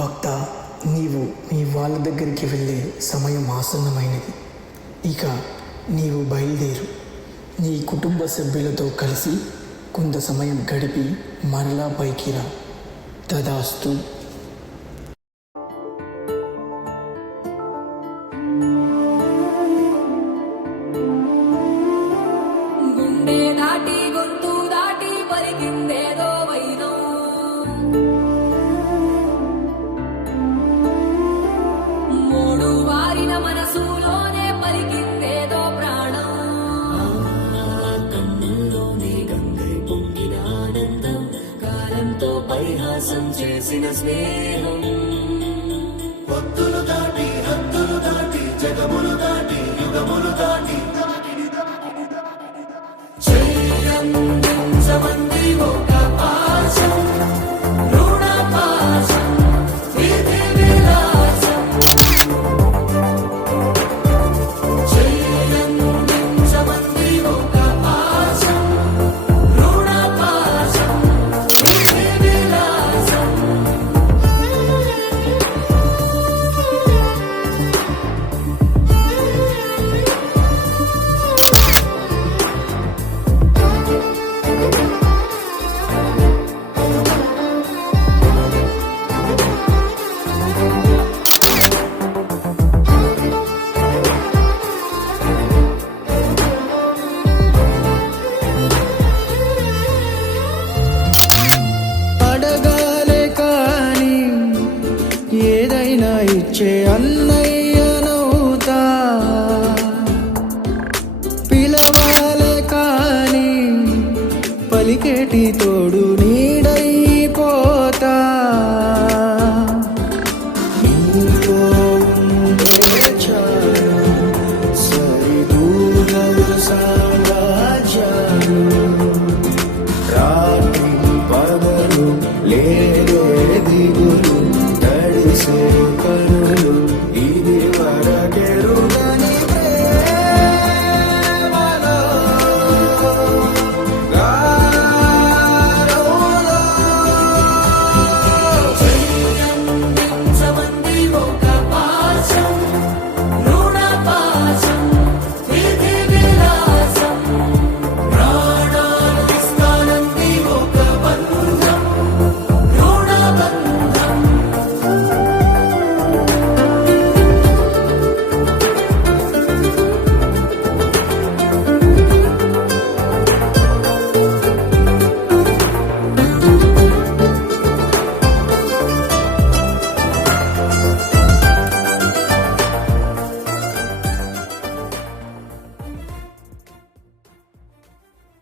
భక్త, నీవు మీ వాళ్ళ దగ్గరికి వెళ్ళే సమయం ఆసన్నమైనది. ఇక నీవు బయలుదేరు. నీ కుటుంబ సభ్యులతో కలిసి కొంత సమయం గడిపి మరలా పైకి రా. తదాస్తు. గుండె దాటి గొంతు దాటి పలికిందేదో వైనం, మూడు వారిన మనసులోనే పలికిందేదో ప్రాణం. కన్నుల్లోనే గంగై పొంగిన ఆనందం, కాలంతో పరిహాసం చేసిన స్నేహం. భక్తులు దాటి హద్దులు దాటి జగములు దాటి యుగములు దాటి చెయ్యందించమంది ఒక పాశం, రుణ పాశం, విధి విలాసం. చెయ్యందించమంది ఒక పాశం, రుణ పాశం, విధి విలాసం. అడగాలే కాని ఏదైనా ఇచ్చే అన్నయ్యనవుతా, పిలవాలే కాని పలికేటి తోడు నీడైపోతా. నీతో ఉండే చాలు సరిదూగవు సామ్రాజ్యాలు. రాత్రి పగలు లేదే దిగులు తడిసే కళ్ళు